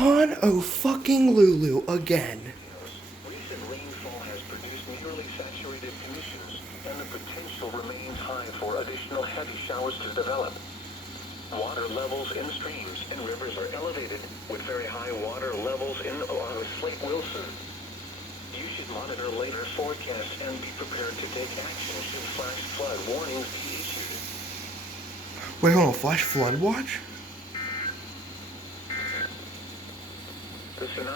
Honolulu again. Recent rainfall has produced nearly saturated conditions, and the potential remains high for additional heavy showers to develop. Water levels in streams and rivers are elevated, with very high water levels in Lake Wilson. You should monitor later forecasts and be prepared to take action should flash flood warnings be issued. Wait, hold on. Flash flood watch? The tsunami